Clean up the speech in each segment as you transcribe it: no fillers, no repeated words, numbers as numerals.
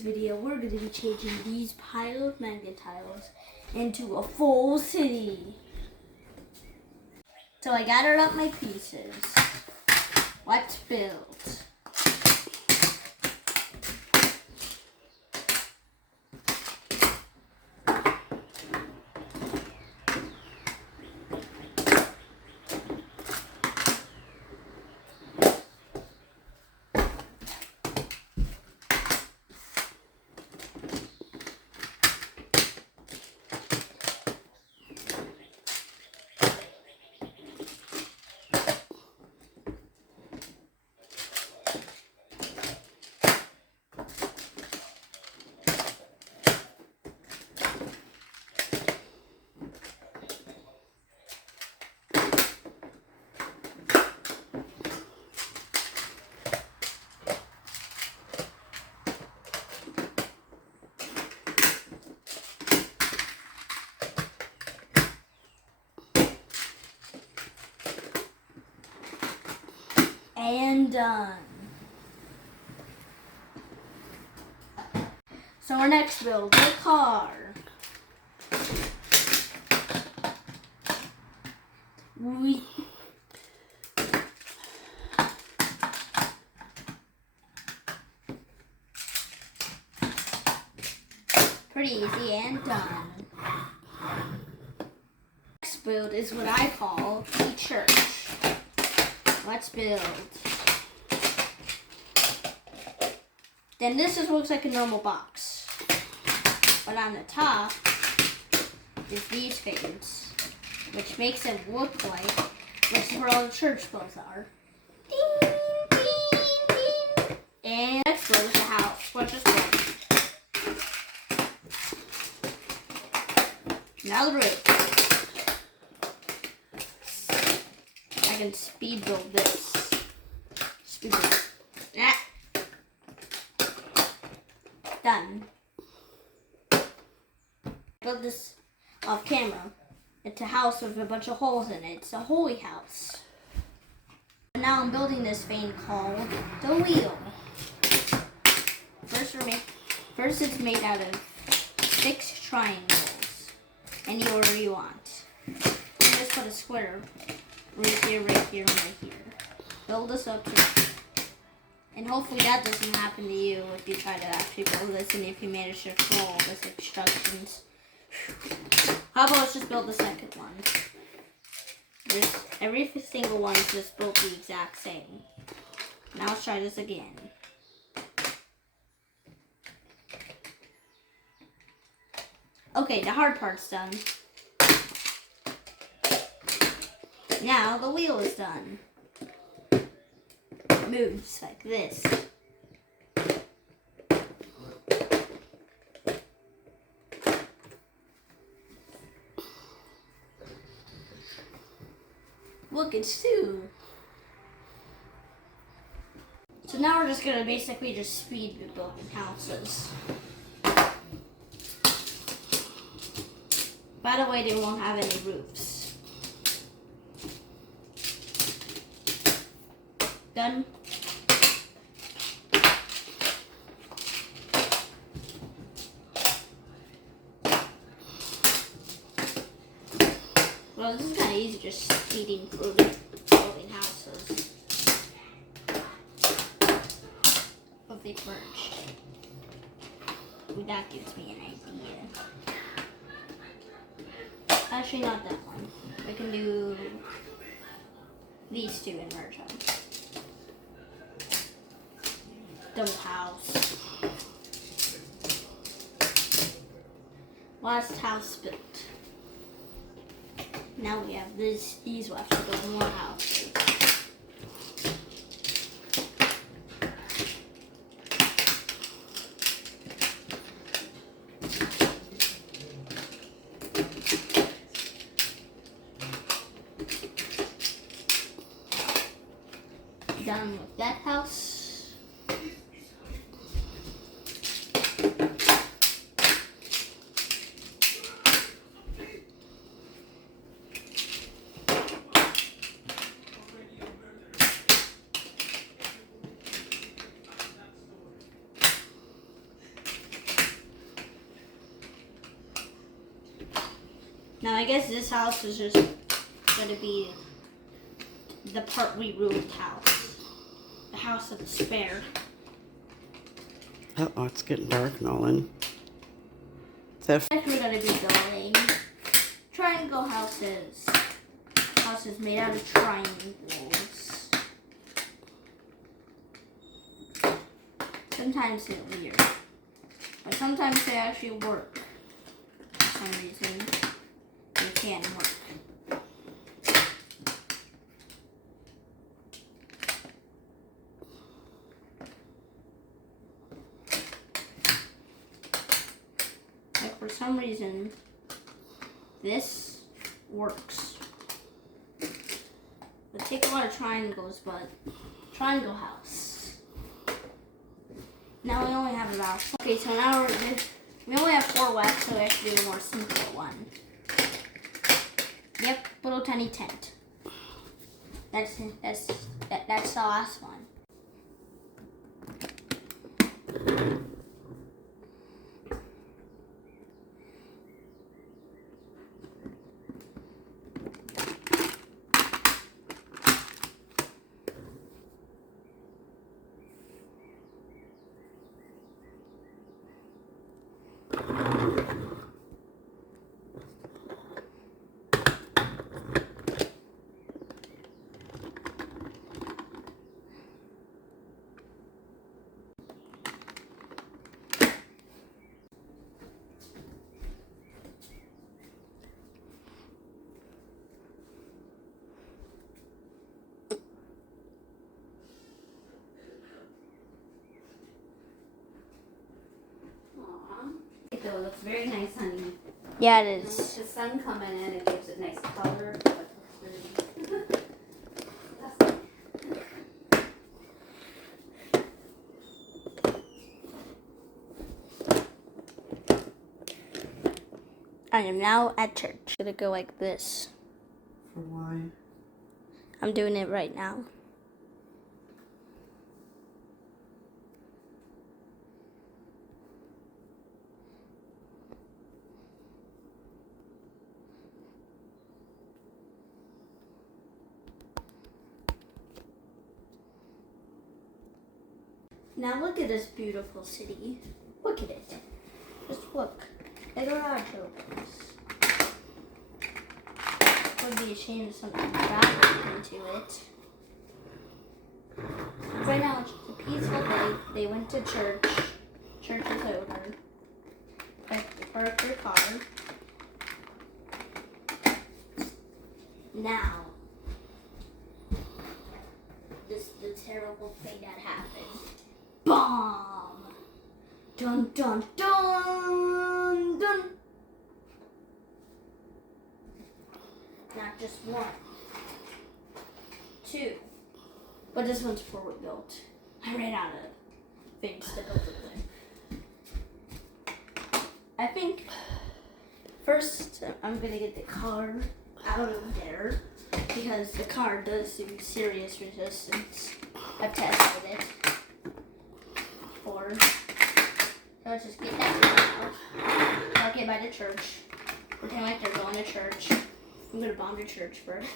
today's video, we're going to be changing these pile of magnet tiles into a full city. So I gathered up my pieces. Let's build. And done. So our next build, the car. Pretty easy and done. Next build is what I call a church. Let's build. Then this just looks like a normal box. But on the top is these fans, which makes it look like, which is where all the church bells are. Ding, ding, ding. And next build is the house. Watch this one. Now the roof. I can speed build this. Speed build. Ah. Done. Build this off camera. It's a house with a bunch of holes in it. It's a holy house. And now I'm building this thing called the wheel. First it's made out of 6 triangles. Any order you want. You just put a square right here, right here, and right here. Build this up to, and hopefully that doesn't happen to you if you try to actually build this and if you manage to follow this instructions. How about let's just build the second one? Every single one is just built the exact same. Now let's try this again. Okay, the hard part's done. Now the wheel is done. It moves like this. Look, it's 2. So now we're just gonna basically just speed building houses. By the way, they won't have any roofs. Done. Well, this is kind of easy, just speeding through building houses. But they merged. Ooh, that gives me an idea. Actually, not that one. I can do these 2 and merge them. Double house. Last house built. Now we have these left to build more houses. Done with that house. Now I guess this house is just gonna be the part we roofed house. The house of despair. Oh, it's getting dark, Nolan. Is that Next we're gonna be building triangle houses. Houses made out of triangles. Sometimes they're weird. But sometimes they actually work. For some reason, they can work. Like for some reason, this works. It takes a lot of triangles, but triangle house. Now we only have about, okay, so now we only have 4 left, so we have to do a more simple one. Yep, little tiny tent. That's the last one. It looks very nice, honey. Yeah, it And is. with the sun coming in, it gives it nice color. I am now at church. I'm gonna go like this. for why? I'm doing it right now. Now look at this beautiful city. Look at it. Just look. They don't have buildings. It would be a shame if something bad happened to it. Right now it's just a peaceful day. They went to church. Church is over. They parked their car. Now, this is the terrible thing that happened. Bomb! Dun dun dun dun! Not just one, 2, but this one's forward built. I ran out of things to build it with. I think first I'm gonna get the car out of there because the car does do serious resistance. I've tested it. So let's just get that out. Park it by the church. Pretend like they're going to church. I'm gonna bomb the church first.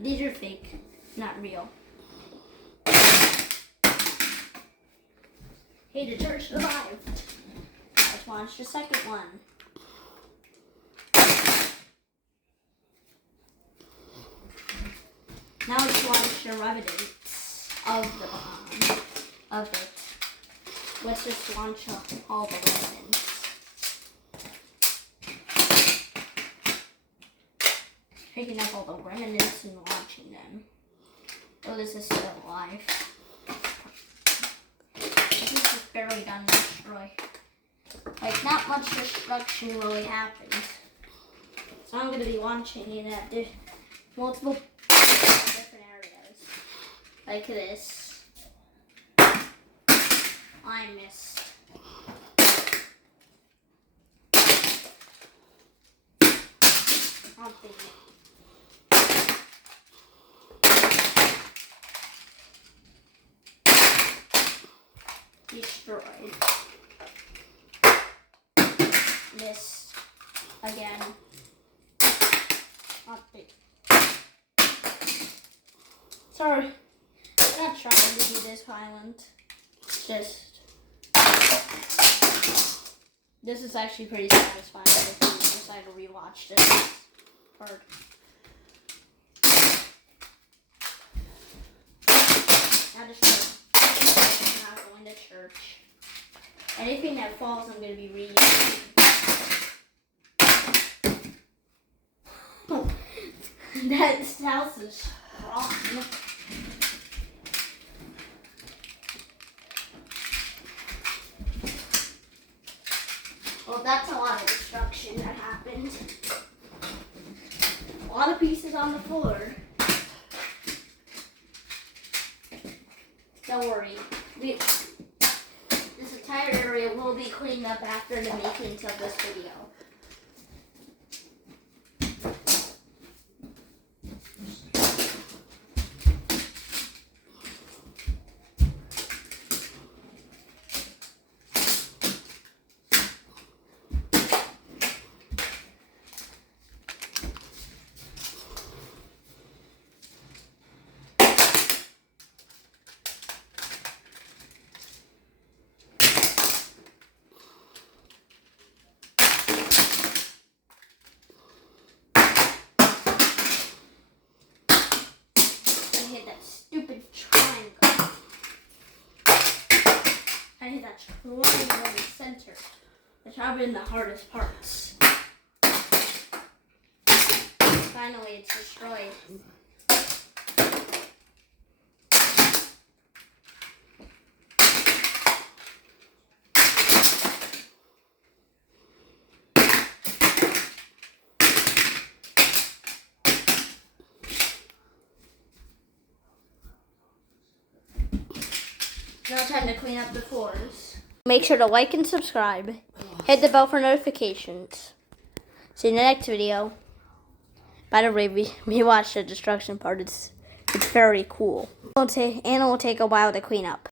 These are fake, not real. Hey, the church survived. Let's launch the second one. Now let's launch the evidence of the bomb. Of it. Let's just launch all the weapons. Picking up all the remnants and launching them. Oh, this is still alive. This is just barely done to destroy. Like, not much destruction really happens. So I'm going to be launching it at multiple different areas. Like this. I missed. I'll take it. Destroyed. Missed. again. Sorry, I'm not trying to be this violent. Just this is actually pretty satisfying if you decide to rewatch this part. Not a church. I'm not going to church. Anything that falls, I'm going to be reusing. That house is strong. Well, that's a lot of destruction that happened. A lot of pieces on the floor. Don't worry. This entire area will be cleaned up after the makings of this video. Hit that stupid triangle. I hit that triangle in the center, which have been the hardest parts. Finally, it's destroyed. Now time to clean up the floors. Make sure to like and subscribe. Hit the bell for notifications. See you in the next video. By the way, we watched the destruction part. It's very cool. Anna will take a while to clean up.